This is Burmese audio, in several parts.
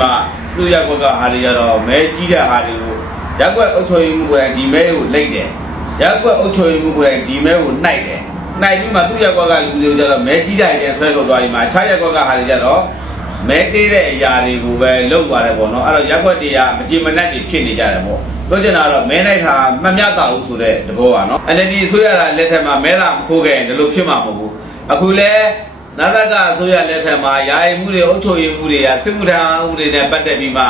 မှာသူ့ရက်ကွက်ကဟာတွေကြတော့မဲကြီးတဲ့ဟာတွေကိုရက်ကွက်အုပ်ချုပ်ရေးမှုကိုယ်တိုင်ဒီမဲကိုလိမ့်တယ်ရက်ကွက်အုပ်ချုပ်ရေးမှုကိုယ်တိုင်ဒီမဲကိုနှိုက်တယ်နှိုက်ပြီးမှသူ့ရက်ကွက်ကလူတွေကြတော့မဲကြီးတဲ့တဲ့ဆွဲလို့သွားပြီးမှအခြားရက်ကွက်ကဟာတွေကြတော့မဲတေးတဲ့အရာတွေကိုပဲလုပ်သွားတယ်ပေါ့နော်အဲ့တော့ရက်ကွက်တွေကမကြင်မနှက်တွေဖြစ်နေကြတယ်ပေါ့ပြောချင်တာကတော့မဲနိုင်တာမမျှတာဘူးဆိုတဲ့တဘောပါနော် NLD အစိုးရကလက်ထက်မှာမဲတာမခိုးခဲ့ရင်ဒီလိုဖြစ်မှာမဟုတ်ဘူးအခုလဲ နာသကအစိုးရလက်ထက်မှာယာယီမှုတွေအုပ်ချုပ်ရေးမှုတွေကစစ်မှုထမ်းဥပဒေနဲ့ပတ်သက်ပြီးမှ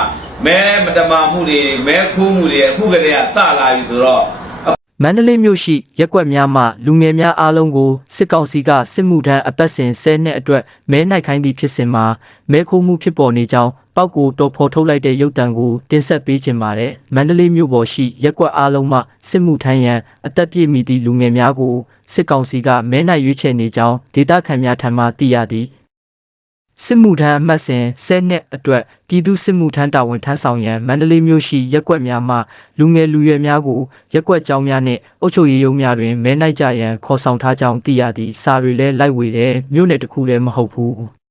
မဲမတမာမှုတွေမဲခိုးမှုတွေအခုကတည်းကစလာပြီဆိုတော့မန္တလေးမြို့ရှိရက်ကွက်များမှလူငယ်များအားလုံးကိုစစ်ကောင်စီကစစ်မှုထမ်းအပတ်စဉ်10နှစ်အတွက်မဲနိုင်ခိုင်းသည့်ဖြစ်စဉ်မှာမဲခိုးမှုဖြစ်ပေါ်နေကြောင်း ပောက်ကိုတော်ဖော်ထုတ်လိုက်တဲ့ရုပ်တံကိုတင်ဆက်ပေးခြင်းပါတယ်မန္တလေးမြို့ပေါ်ရှိရက်ကွက်အားလုံးမှစစ်မှုထမ်းရန်အသက်ပြည့်မီသည့်လူငယ်များကိုစစ်ကောင်စီကမဲနိုင်ရွေးချယ်နေကြောင်းဒေသခံများထံမှသိရသည်စစ်မှုထမ်းအမှတ်စဉ်10နှစ်အတွက်ပြည်သူစစ်မှုထမ်းတာဝန်ထမ်းဆောင်ရန်မန္တလေးမြို့ရှိရက်ကွက်များမှလူငယ်လူရွယ်များကိုရက်ကွက်ကျောင်းများနှင့်အုပ်ချုပ်ရေးရုံးများတွင်မဲနိုင်ကြရန်ခေါ်ဆောင်ထားကြောင်းသိရသည့်စာတွေလည်းလိုက်ဝေတဲ့မြို့နယ်တစ်ခုလည်းမဟုတ်ဘူး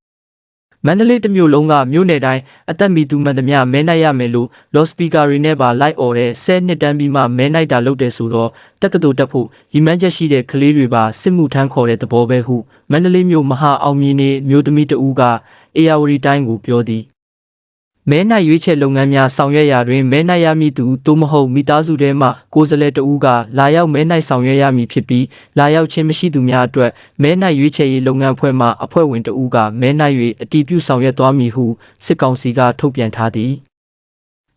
မန္တလေးတစ်မြို့လုံးကမြို့နယ်တိုင်းအသက်မီသူမှန်သမျှမဲနိုင်ရမယ်လို့လော့စပီကာတွေနဲ့ပါလိုက်អော်တဲ့10နှစ်တန်းပြီးမှမဲနိုင်တာလုပ်တယ်ဆိုတော့တက္ကသိုလ်တက်ဖို့ရီမန်းချက်ရှိတဲ့ကလေးတွေပါစစ်မှုထမ်းခေါ်တဲ့သဘောပဲဟုမန္တလေးမြို့မဟာအောင်မြင်နေမြို့သမီးတဦးကအေယာဝတီတိုင်းကိုပြောသည် မဲနိုင်ရွေးချယ်လုပ်ငန်းများဆောင်ရွက်ရာတွင်မဲနိုင်ရမည်သူသို့မဟုတ်မိသားစုထဲမှကိုယ်စားလှယ်တဦးကလာရောက်မဲနိုင်ဆောင်ရွက်ရမည်ဖြစ်ပြီးလာရောက်ခြင်းမရှိသူများအတွက်မဲနိုင်ရွေးချယ်ရေးလုပ်ငန်းဖွဲ့မှအဖွဲ့ဝင်တဦးကမဲနိုင်၍အတည်ပြုဆောင်ရွက်သွားမည်ဟုစစ်ကောင်စီကထုတ်ပြန်ထားသည်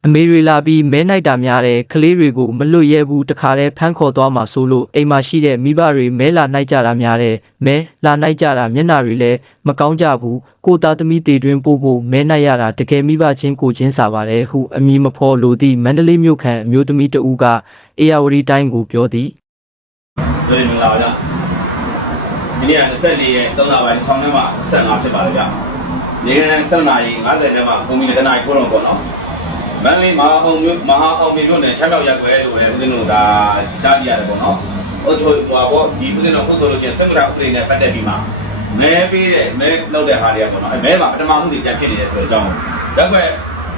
အမေရိလာပြီးမဲနိုင်တာများတဲ့ကလေးတွေကိုမလွတ်ရဲဘူးတခါတည်းဖမ်းခေါ်သွားမှာဆိုလို့အိမ်မှာရှိတဲ့မိဘတွေမဲလာနိုင်ကြတာများတဲ့မဲလာနိုင်ကြတာမျက်နှာတွေလည်းမကောင်းကြဘူးကိုသားသမီးတေတွင်ပို့ဖို့မဲနိုင်ရတာတကယ်မိဘချင်းကိုချင်းစာပါတယ်ဟုအမည်မဖော်လိုသည့်မန္တလေးမြို့ခံအမျိုးသမီးတဦးကအေယာဝတီတိုင်းကိုပြောသည်တို့မင်္ဂလာပါဗျဒီနေ့က24ရက်3လပိုင်း6နှစ်မှ15ဖြစ်ပါလေဗျနေက7နာရီ50တက်မှကွန်မီနယ်တနာရီထိုးတော့ပေါ့နော် မန္တလေးမဟာအောင်မြို့မဟာအောင်မြို့နယ်ချမ်းမြောက်ရက်ွယ်လို့လည်းဦးဇင်းတို့ကကြားကြရတယ်ပေါ့နော်အုတ်ချိုဟွာပေါ့ဒီဦးဇင်းတို့ဟုတ်ဆိုလို့ရှိရင်စစ်မှုထမ်းဥပဒေနဲ့ပတ်သက်ပြီးမှမဲပေးတဲ့မဲလောက်တဲ့ဟာတွေကပေါ့နော်အဲမဲမှာပထမမှုတွေပြန်ဖြစ်နေတယ်ဆိုတော့အကြောင်းရက်ွယ်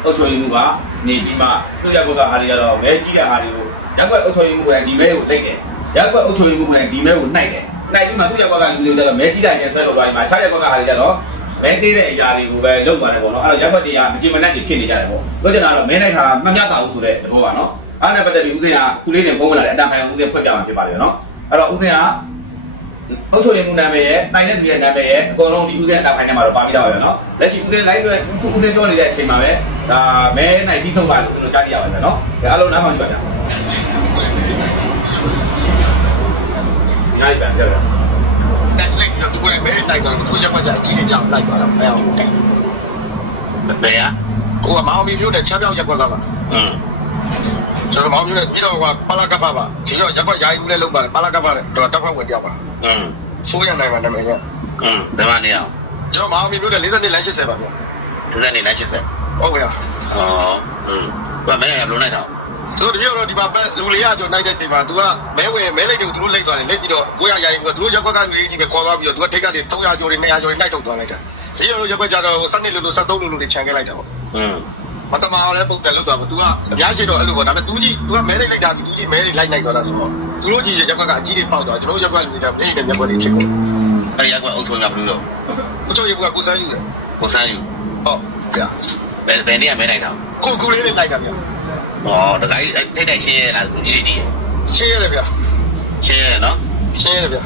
အုတ်ချိုမှုကနေပြီးမှသူ့ရက်ွက်ကဟာတွေကတော့မဲကြီးတဲ့ဟာတွေကိုရက်ွက်အုတ်ချိုမှုကဒီမဲကိုတိတ်တယ်ရက်ကွက်အုပ်ချုပ်ရေးမှုကဒီမဲကိုနှိုက်တယ်။နှိုက်ပြီးမှသူ့ရက်ကွက်ကလူတွေကြတော့မဲကြီးတိုင်းနဲ့ဆွဲတော့သွားပြီးမှခြားရက်ကွက်ကဟာတွေကြတော့ မဲသေးတဲ့အရာတွေကိုပဲလုပ်သွားတယ်ပေါ့နော်။အဲ့တော့ရက်ကွက်တွေကမကြင်မနှက်တွေဖြစ်နေကြတယ်ပေါ့။ပြောချင်တာကတော့မဲနိုင်တာမှတ်မြတ်တာဘူးဆိုတဲ့သဘောပါနော်။အဲ့ဒါနဲ့ပတ်သက်ပြီးဦးစင်ကခုလေးတင်ပုံဝင်လာတယ်အတန်ဖိုင်ဦးစင်ဖွင့်ပြမှာဖြစ်ပါတယ်နော်။အဲ့တော့ဦးစင်ကအုပ်ချုပ်ရေးမှုနာမည်ရဲ့နိုင်တဲ့လူရဲ့နာမည်ရဲ့အကုန်လုံးဒီဦးစင်အတန်ဖိုင်ထဲမှာတော့ပါပြီးသားပါပဲနော်။လက်ရှိဦးစင် live တွေဦးစင်ပြောနေတဲ့အချိန်မှာပဲဒါမဲနိုင်ပြီးဆုံးပါလို့ကျွန်တော်ကြားကြည့်ရပါတယ်နော်။ဒါအားလုံးနားထောင်ကြည့်ပါဗျာ။နိုင်ပြန်ကြပါလိုက်လိုက်ပြီး တော့သူကမဲလိုက်တော့သူရက်ပတ်ကြအကြီးကြီးကြောင်လိုက်သွားတော့မဲအောင်တက် ဘယ်อ่ะ ဟိုကမောင်မီမျိုးနဲ့ချမ်းပြောင်းရက်ကွက်ကပါ อืม ကျွန်တော်မောင်မျိုးနဲ့ပြီးတော့ကပါလာကပ်ပါပါဒီတော့ရက်ကွက်ယာယီဦးလည်းလုပ်ပါတယ်ပါလာကပ်ပါတော့တက်ဖောက်ဝင်ပြောက်ပါ อืม ဆိုးရနိုင်မှာနာမည်က อืมဘယ်မှာနေအောင် ကျွန်တော်မောင်မီမျိုးနဲ့40နှစ်လမ်း80ပါဗျ ဒီနေ့နေလိုက်80 ဟုတ်ကဲ့ ဩอืมဘာမဲရဘလို့နိုင်တော့ သူတို့တပြောတော့ဒီမှာလူလေးရကျော်နိုင်တဲ့ချိန်မှာ तू ကမဲဝင်မဲလိုက်တယ်သူတို့လိုက်သွားတယ်လိုက်ပြီးတော့ကိုရယာယီကသူတို့ရက်ကွက်ကလူကြီးကြီးပဲခေါ်သွားပြီးတော့ तू ကထိတ်ကနေ300ကျော်တွေ200ကျော်တွေလိုက်ထုတ်သွားလိုက်တာဒီလိုရက်ကွက်ကြတော့7နှစ်လူလူ73လူလူတွေခြံခဲ့လိုက်တာပေါ့ อืม မတမာလည်းပုတ်တယ်လို့တော့ तू ကအများရှိတော့အဲ့လိုပေါ့ဒါပေမဲ့ तू ကြီး तू ကမဲလိုက်လိုက်တာ तू ကြီးမဲလိုက်လိုက်တော့တာဆိုတော့သူတို့ကြီးရက်ကွက်ကအကြီးတွေပေါက်သွားကျွန်တော်ရက်ကွက်လူတွေကမဲနေတဲ့ရက်ကွက်တွေဖြစ်ကုန် အဲ့ရက်ကအုပ်ချုပ်ရဘလို့လို့ ကိုချိုရက်ကွက်ကကိုစမ်းယူတယ် ကိုစမ်းယူ ဟုတ်ဗျာ ဘယ်ဘယ်နေရမဲနိုင်တော့ကိုကူလေးနဲ့လိုက်တာဗျာဩတခါကြီးထိတ်တိုက်ရှင်းရတာလူကြီးတွေတည်ရှင်းရတယ်ဗျာရှင်းရနော်ရှင်းရတယ်ဗျာ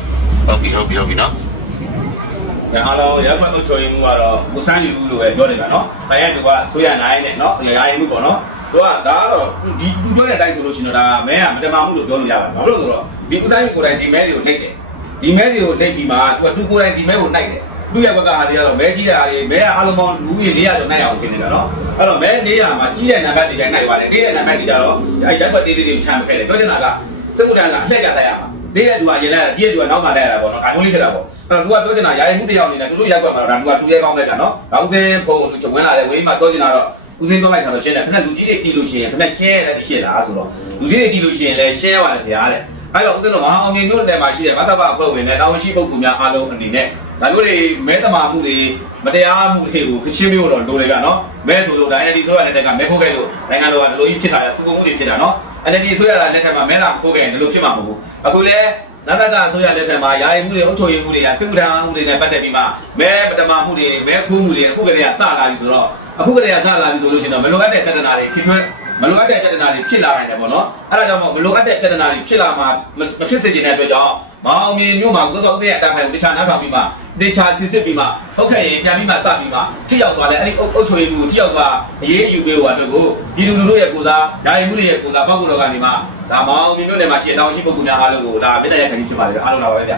ဟုတ်ပြီဟုတ်ပြီဟုတ်ပြီနော်။ဒါအားလုံးရက်ကွက်အုပ်ချုပ်ရေးမှုကတော့ကိုစမ်းယူလို့ပဲပြောနေတာနော်။ဒါရဲ့သူကဆိုရနိုင်နဲ့နော်။ရာရင်မှုပေါ့နော်။သူကဒါကတော့ဒီသူပြောတဲ့အတိုင်းဆိုလို့ရှိရင်တော့ဒါမဲကမတမာမှုလို့ပြောလို့ရပါတယ်။ဘာလို့လဲဆိုတော့ဒီဦးဆိုင်ကိုယ်တိုင်ဒီမဲတွေကိုနှိပ်တယ်။ဒီမဲတွေကိုနှိပ်ပြီးမှသူကသူကိုယ်တိုင်ဒီမဲကိုနှိုက်တယ်။ သူ့ရဲ့ဘက်ကဟာတွေကတော့မဲကြီးတဲ့ဟာတွေမဲအားလုံးပေါင်းလူကြီး400ကျော်နိုင်အောင်ဖြစ်နေတာနော်။အဲ့တော့မဲ400မှာကြီးတဲ့နံပါတ်တွေတိုင်းနိုင်ပါတယ်။နေတဲ့နံပါတ်တွေကြတော့အဲ့ရက်ကွက်တေးလေးတွေကိုချမ်းမခဲ့တယ်။ပြောချင်တာကစစ်မှုထမ်းကအလှည့်ကလိုက်ရမှာ။လေးတဲ့သူကရင်လိုက်ရတာကြီးတဲ့သူကနောက်မှလိုက်ရတာပေါ့နော်။ဒါမျိုးလေးဖြစ်တာပေါ့။အဲ့တော့သူကပြောချင်တာယာယီမှုတစ်ယောက်အနေနဲ့သူတို့ရက်ကွက်မှာတော့ဒါသူကသူရဲကောင်းပဲကနော်။ဒါဥစဉ်ဖုန်းကိုသူချဝင်လာတယ်ဝေးမှပြောချင်တာတော့ဥစဉ်ပြောလိုက်တာတော့ရှင်းတယ်ခဏလူကြီးတွေတီးလို့ရှိရင်ခဏရှင်းရတဲ့ရှင်းလားဆိုတော့လူကြီးတွေတီးလို့ရှိရင်လည်းရှင်းရပါတယ်ဗျာတဲ့။အဲ့တော့ဥစဉ်တော့မဟာအောင်မြင်တို့နယ်မှာရှိတဲ့မသဗ္ဗအဖွဲ့ဝင်နဲ့တာဝန်ရှိပုဂ္ဂိုလ်များအားလုံးအနေနဲ့ ဒါမျိုးတွေမဲတမာမှုတွေမတရားမှုတွေကိုခချင်းမျိုးတော့လိုတယ်ဗျနော်မဲဆိုလို့ဒါ NLD ဆိုရတဲ့တက်ကမဲခိုးခဲ့လို့နိုင်ငံတော်ကဒီလိုကြီးဖြစ်တာစုပုံမှုတွေဖြစ်တာနော် NLD ဆိုရတာလက်ထက်မှာမဲလာမခိုးခဲ့ရင်ဒီလိုဖြစ်မှာမဟုတ်ဘူးအခုလဲနတ်တကဆိုရလက်ထက်မှာယာယီမှုတွေအုပ်ချုပ်ရေးမှုတွေကစစ်မှုထမ်းမှုတွေနဲ့ပတ်သက်ပြီးမှမဲပထမမှုတွေမဲခိုးမှုတွေအခုကတည်းကစလာပြီဆိုတော့အခုကတည်းကစလာပြီဆိုလို့ရှိရင်တော့မလိုအပ်တဲ့ပြဿနာတွေဖြစ်ထွန်း မလိုအပ်တဲ့ပြဿနာတွေဖြစ်လာနိုင်တယ်ပေါ့နော်အဲ့ဒါကြောင့်မို့မလိုအပ်တဲ့ပြဿနာတွေဖြစ်လာမှာမဖြစ်စေချင်တဲ့အတွက်ကြောင့်မအောင်မြင်မြို့မှာသောသောဥစ္စာအတိုင်းထိုင်တခြားနားထောင်ပြီးမှတခြားစစ်စစ်ပြီးမှဟုတ်ခဲ့ရင်ပြန်ပြီးမှစပြီးမှထိရောက်သွားလဲအဲ့ဒီအုပ်ချုပ်ရေးမှုထိရောက်သွားအရေးယူပေးဟိုအတွက်ကိုပြည်သူလူထုရဲ့ကိုယ်စားယာယီမှုတွေရဲ့ကိုယ်စားပောက်ကိုယ်တော်ကနေမှဒါမအောင်မြင်မြို့နယ်မှာရှိတဲ့တောင်ရှိပုဂ္ဂိုလ်များအားလုံးကိုဒါမျက်နှာရက်ခံပြီးဖြစ်ပါလေအားလုံးလာပါပဲဗျ